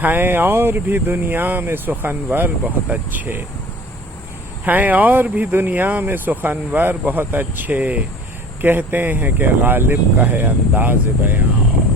हैं और भी दुनिया में सुखनवर बहुत अच्छे, हैं और भी दुनिया में सुखनवर बहुत अच्छे, कहते हैं कि गालिब का है अंदाज बयां और।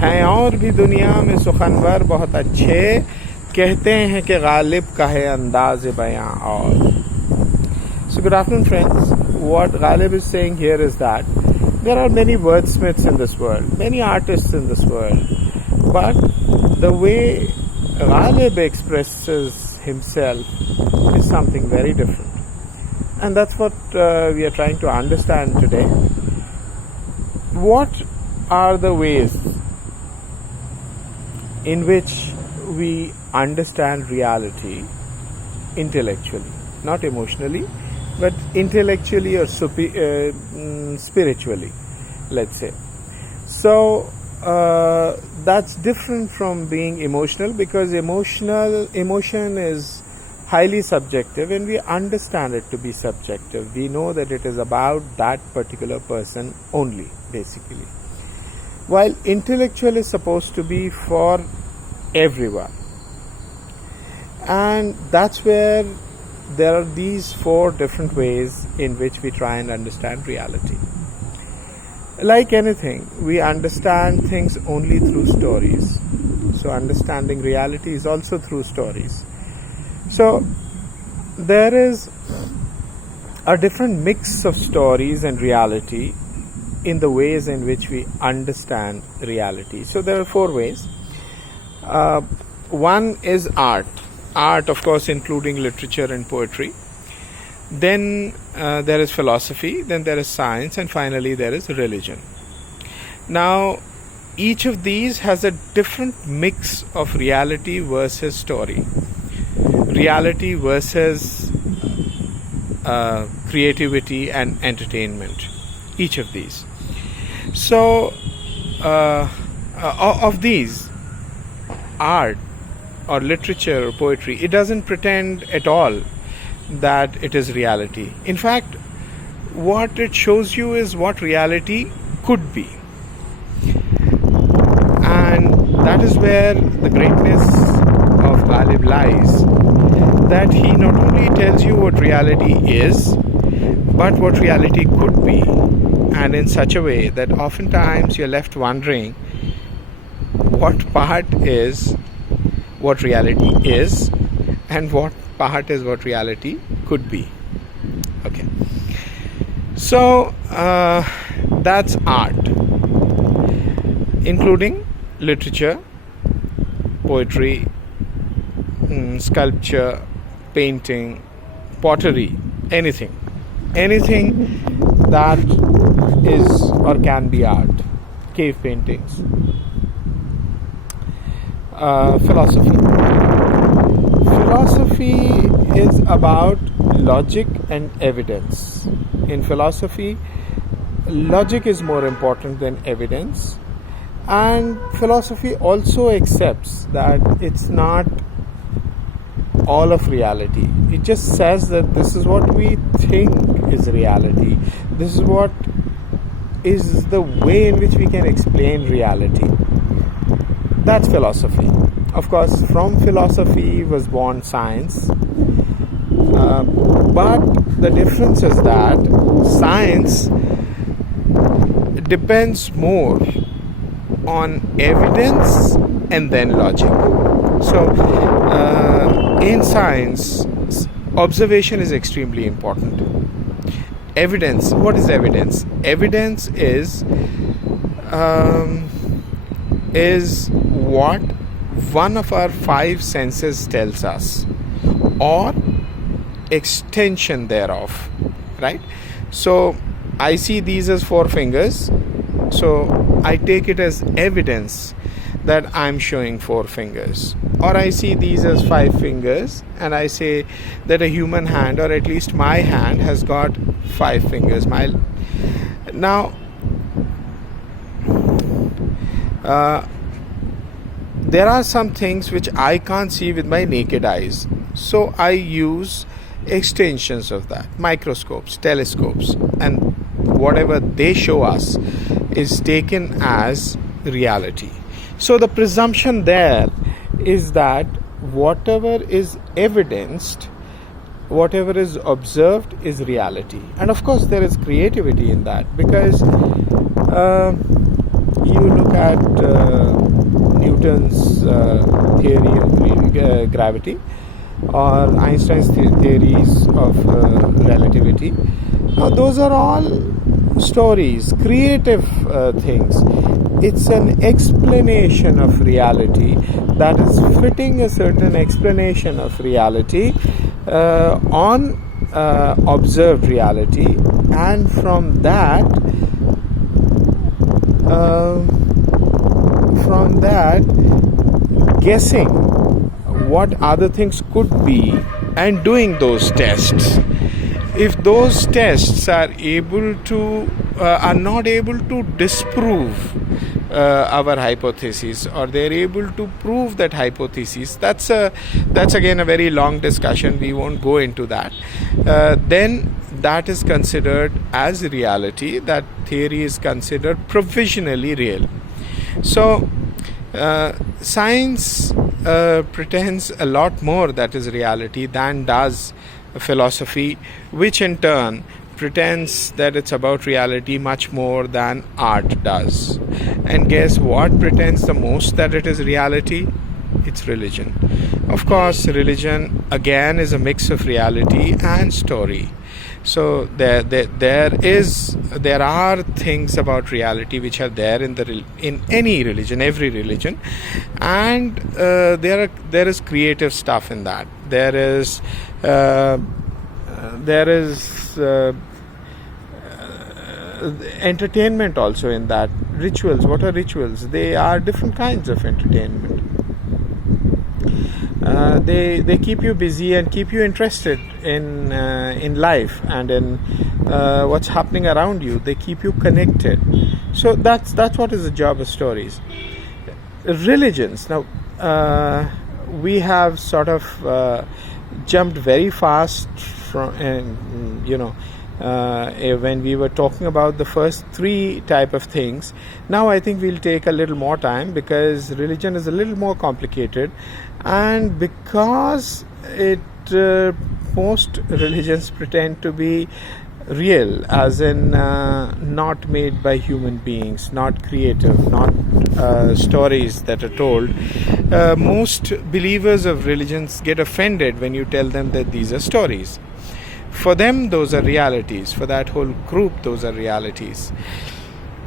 हैं और भी दुनिया में सुखनवर बहुत अच्छे, कहते हैं कि गालिब का है अंदाज बयां और. So good afternoon friends. What Ghalib is saying here is that there are many wordsmiths in this world, many artists in this world, but the way Ghalib expresses himself is something very different. And that's what we are trying to understand today. What are the ways in which we understand reality intellectually, not emotionally, but intellectually or spiritually, let's say. So that's different from being emotional, because emotion is highly subjective and we understand it to be subjective. We know that it is about that particular person only, basically. While intellectual is supposed to be for everyone. And that's where there are these 4 different ways in which we try and understand reality. Like anything, we understand things only through stories. So understanding reality is also through stories. So there is a different mix of stories and reality in the ways in which we understand reality. So there are 4 ways. One is art. Art, of course, including literature and poetry. Then there is philosophy, then there is science, and finally there is religion. Now, each of these has a different mix of reality versus story. Reality versus creativity and entertainment. Each of these. So, of these, art or literature or poetry, it doesn't pretend at all that it is reality. In fact, what it shows you is what reality could be. And that is where the greatness of Ghalib lies. That he not only tells you what reality is, but what reality could be. And in such a way that oftentimes you're left wondering what part is what reality is and what part is what reality could be. Okay. So that's art, including literature, poetry, sculpture, painting, pottery, anything that is or can be art, cave paintings. Philosophy is about logic and evidence. In philosophy, logic is more important than evidence, and philosophy also accepts that it's not all of reality. It just says that this is what we think is reality. This is what is the way in which we can explain reality. That's philosophy. Of course, from philosophy was born science. But the difference is that science depends more on evidence and then logic. So, in science, observation is extremely important. Evidence. What is evidence? Evidence is what one of our 5 senses tells us, or extension thereof, right? So I see these as 4 fingers, so I take it as evidence that I'm showing 4 fingers. Or I see these as 5 fingers and I say that a human hand, or at least my hand, has got 5 fingers. Now there are some things which I can't see with my naked eyes, so I use extensions of that, microscopes, telescopes, and whatever they show us is taken as reality. So the presumption there is that whatever is evidenced, whatever is observed is reality. And of course there is creativity in that, because you look at Newton's theory of gravity, or Einstein's theories of relativity. Now those are all stories, creative things. It's an explanation of reality that is fitting a certain explanation of reality on observed reality, and from that guessing what other things could be and doing those tests. If those tests are not able to disprove our hypothesis, or they're able to prove that hypothesis, that's again a very long discussion, we won't go into that. Then that is considered as reality. That theory is considered provisionally real. So science pretends a lot more that is reality than does philosophy, which in turn pretends that it's about reality much more than art does. And guess what pretends the most that it is reality? It's religion. Of course, religion again is a mix of reality and story. So there are things about reality which are there in any religion, every religion, and there is creative stuff in that. There is entertainment also in that. Rituals. What are rituals? They are different kinds of entertainment. They keep you busy and keep you interested in life and in what's happening around you. They keep you connected. So that's what is the job of stories. Religions. Now we have sort of jumped very fast from when we were talking about the first three type of things. Now I think we'll take a little more time, because religion is a little more complicated, and because most religions pretend to be real, as in not made by human beings, not creative, not stories that are told. Most believers of religions get offended when you tell them that these are stories. For them, those are realities. For that whole group, those are realities.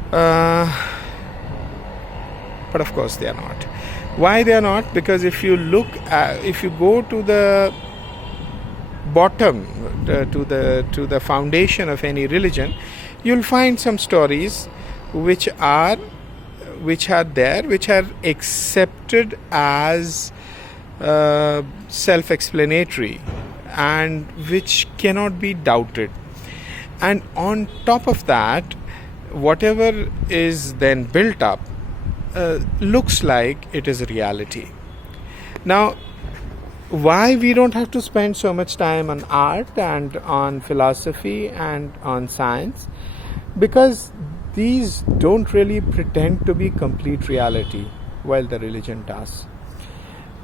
But of course, they are not. Why they are not? Because if you go to the bottom, to the foundation of any religion, you'll find some stories which are accepted as self-explanatory, and which cannot be doubted. And on top of that, whatever is then built up looks like it is reality. Now, why we don't have to spend so much time on art and on philosophy and on science? Because these don't really pretend to be complete reality, while the religion does.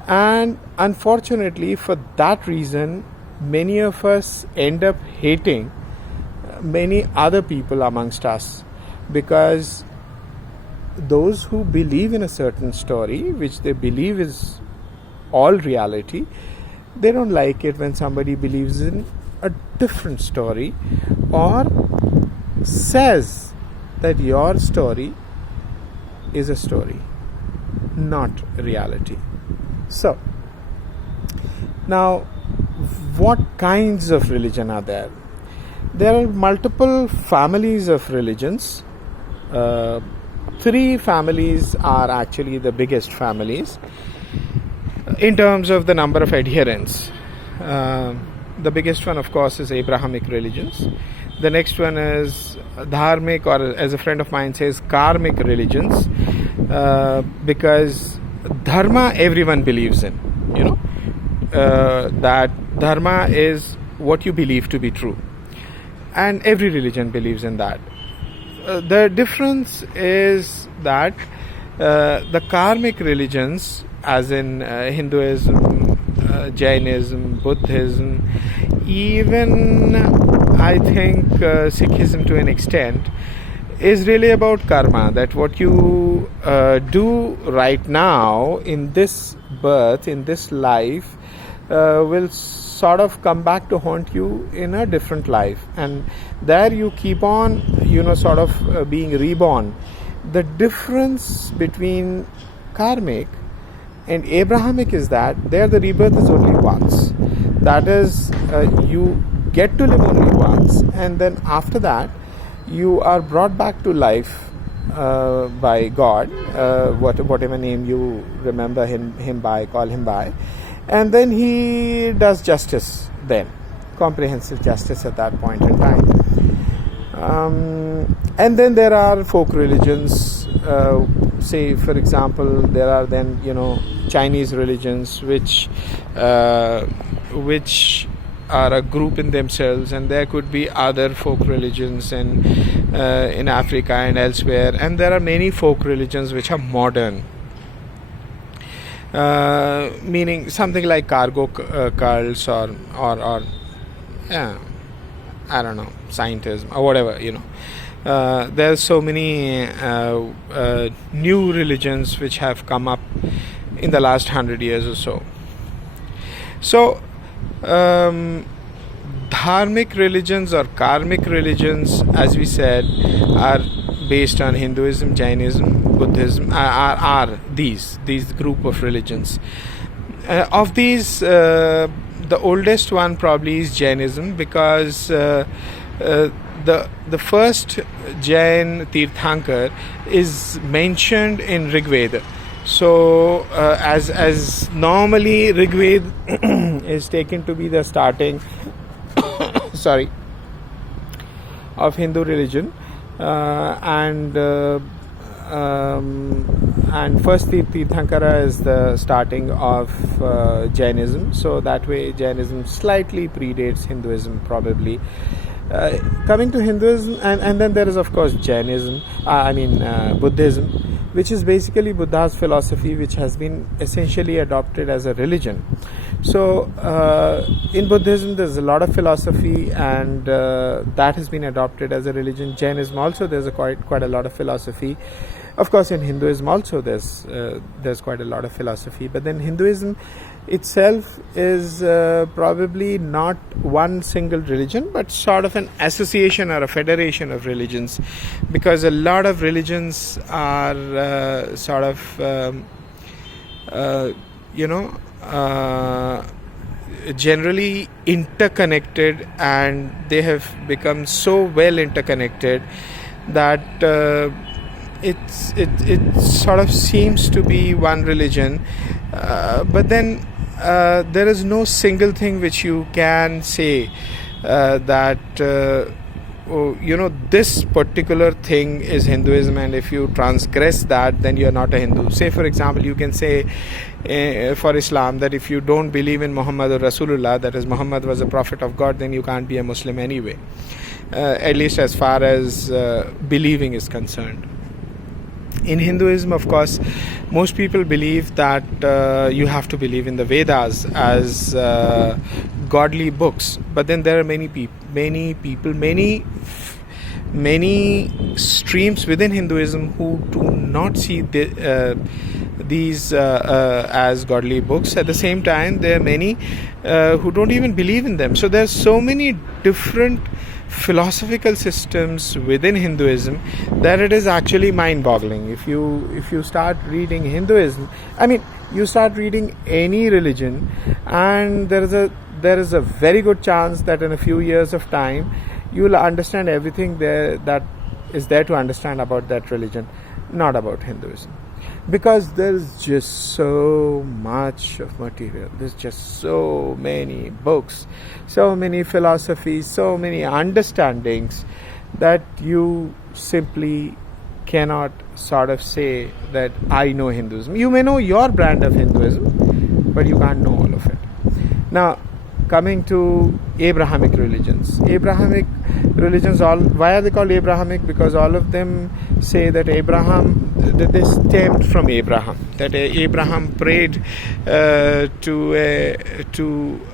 And unfortunately, for that reason, many of us end up hating many other people amongst us, because those who believe in a certain story, which they believe is all reality, they don't like it when somebody believes in a different story, or says that your story is a story, not reality. So, now, what kinds of religion are there? There are multiple families of religions. Three families are actually the biggest families in terms of the number of adherents. The biggest one, of course, is Abrahamic religions. The next one is Dharmic, or as a friend of mine says, Karmic religions, because dharma everyone believes in. That dharma is what you believe to be true, and every religion believes in that. The difference is that The karmic religions, as in Hinduism, Jainism, Buddhism, even I think Sikhism to an extent, is really about karma. That what you do right now in this birth, in this life, will sort of come back to haunt you in a different life, and there you keep on, sort of being reborn. The difference between karmic and Abrahamic is that there the rebirth is only once. That is, you get to live only once, and then after that you are brought back to life by God, whatever name you remember him by, call him by, and then he does justice then, comprehensive justice at that point in time. And then there are folk religions, say for example there are then Chinese religions which are a group in themselves, and there could be other folk religions in Africa and elsewhere, and there are many folk religions which are modern, meaning something like cargo cults or I don't know, scientism or whatever, there's so many new religions which have come up in the last 100 years or so. So dharmic religions or karmic religions, as we said, are based on Hinduism, Jainism, Buddhism, are these group of religions. Of these, the oldest one probably is Jainism, because the first Jain Tirthankar is mentioned in Rig Veda. So as normally Rig Veda is taken to be the starting of Hindu religion, and first Tirthankara is the starting of Jainism. So that way Jainism slightly predates Hinduism probably. Coming to Hinduism, and then there is of course Jainism, Buddhism, which is basically Buddha's philosophy, which has been essentially adopted as a religion. So in Buddhism there's a lot of philosophy, and that has been adopted as a religion. Jainism also, there's quite a lot of philosophy. Of course in Hinduism also there's quite a lot of philosophy, but then Hinduism itself is probably not one single religion, but sort of an association or a federation of religions, because a lot of religions are generally interconnected, and they have become so well interconnected that it sort of seems to be one religion, but then there is no single thing which you can say that this particular thing is Hinduism, and if you transgress that, then you're not a Hindu. Say for example, you can say for Islam that if you don't believe in Muhammad or Rasulullah, that is Muhammad was a prophet of God, then you can't be a Muslim anyway, at least as far as believing is concerned. In Hinduism, of course, most people believe that you have to believe in the Vedas as godly books, but then there are many people, many streams within Hinduism who do not see these as godly books. At the same time, there are many who don't even believe in them. So there's so many different philosophical systems within Hinduism that it is actually mind-boggling. If you start reading Hinduism, you start reading any religion, and there is a very good chance that in a few years of time you will understand everything there that is there to understand about that religion, not about Hinduism. Because there's just so much of material, there's just so many books, so many philosophies, so many understandings, that you simply cannot sort of say that I know Hinduism. You may know your brand of Hinduism, but you can't know all of it. Now, coming to Abrahamic religions. Abrahamic religions, why are they called Abrahamic? Because all of them say that that they stemmed from Abraham. That Abraham prayed to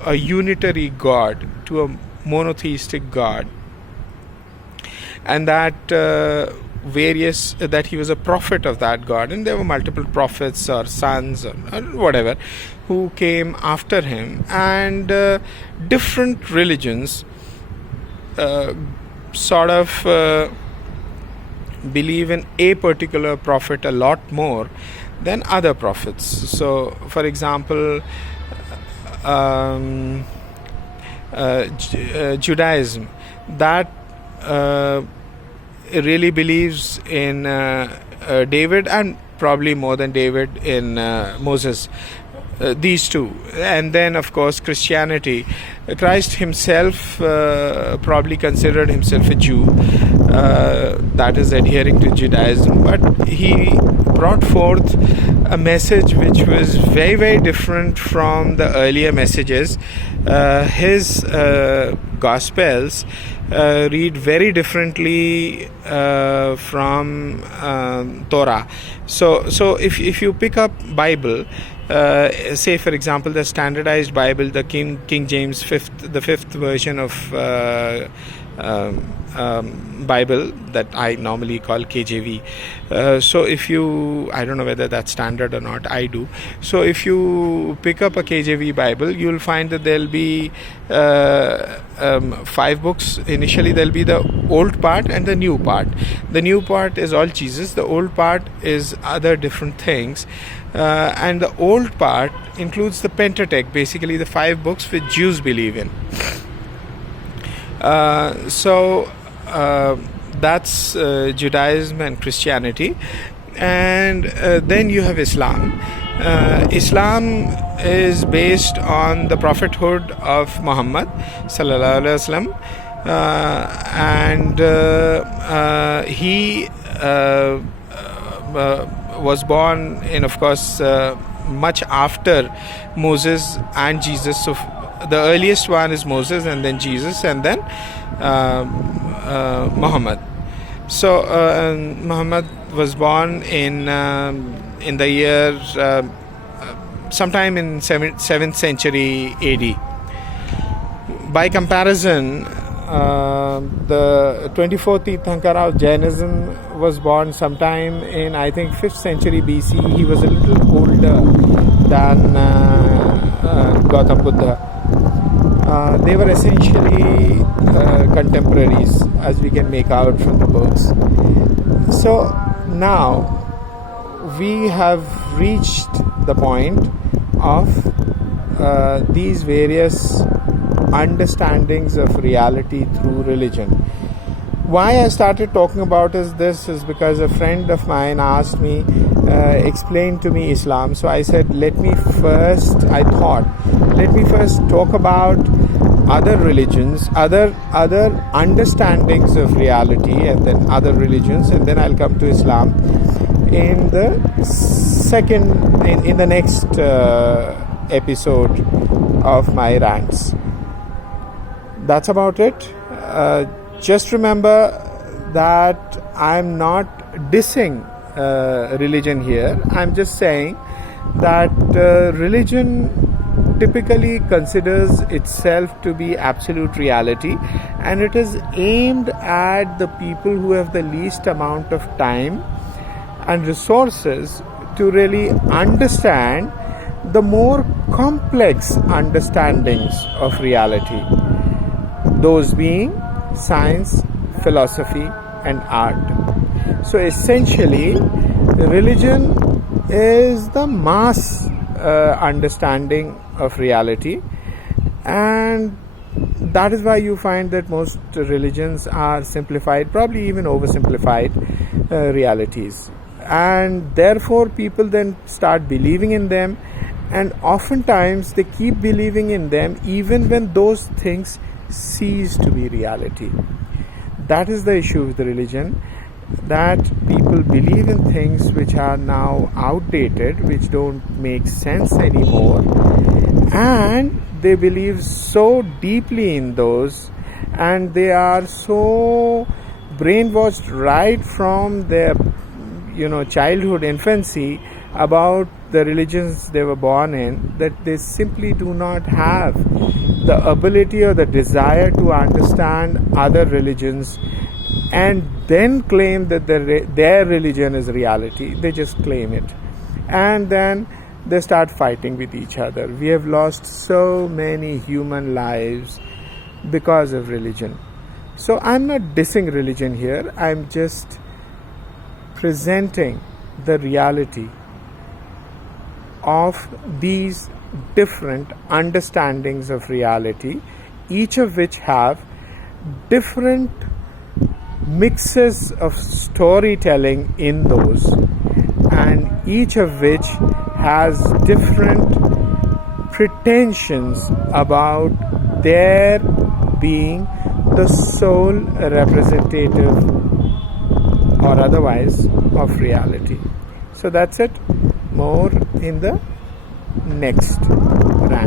a unitary God, to a monotheistic God, and that that he was a prophet of that God, and there were multiple prophets or sons or whatever who came after him, and different religions sort of believe in a particular prophet a lot more than other prophets. So, for example, Judaism, that really believes in David, and probably more than David in Moses. These two. And then, of course, Christianity. Christ himself probably considered himself a Jew, that is adhering to Judaism, but he brought forth a message which was very, very different from the earlier messages. His Gospels read very differently from Torah. So if you pick up Bible, say for example the standardized Bible, the King James the fifth version of Bible that I normally call KJV. So if you, I don't know whether that's standard or not, I do. So if you pick up a KJV Bible, you'll find that there'll be 5 books. Initially there'll be the old part and the new part. The new part is all Jesus. The old part is other different things. And the old part includes the Pentateuch, basically the 5 books which Jews believe in. So that's Judaism and Christianity. And then you have Islam. Islam is based on the prophethood of Muhammad sallallahu alaihi wasallam, and he was born in, of course, much after Moses and Jesus. So the earliest one is Moses, and then Jesus, and then Muhammad. So Muhammad was born in the year sometime in 7th century AD. By comparison, the 24th Tirthankara of Jainism was born sometime in, I think, 5th century BC. He was a little older than Gautam Buddha. They were essentially contemporaries, as we can make out from the books. So now we have reached the point of these various understandings of reality through religion. Why I started talking about this is because a friend of mine asked me, explain to me Islam. So I said, let me first talk about other religions, other understandings of reality, and then other religions, and then I'll come to Islam in the next episode of my rants. That's about it. Just remember that I'm not dissing religion here. I'm just saying that religion typically considers itself to be absolute reality, and it is aimed at the people who have the least amount of time and resources to really understand the more complex understandings of reality, those being science, philosophy, and art. So essentially, religion is the mass understanding of reality, and that is why you find that most religions are simplified, probably even oversimplified realities, and therefore people then start believing in them, and oftentimes they keep believing in them even when those things cease to be reality. That is the issue with the religion, that people believe in things which are now outdated, which don't make sense anymore, and they believe so deeply in those, and they are so brainwashed right from their childhood, infancy, about the religions they were born in, that they simply do not have the ability or the desire to understand other religions and then claim that their religion is reality. They just claim it, and then they start fighting with each other. We have lost so many human lives because of religion. So I'm not dissing religion here, I'm just presenting the reality of these different understandings of reality, each of which have different mixes of storytelling in those, and each of which has different pretensions about their being the sole representative or otherwise of reality. So that's it. More in the next rant.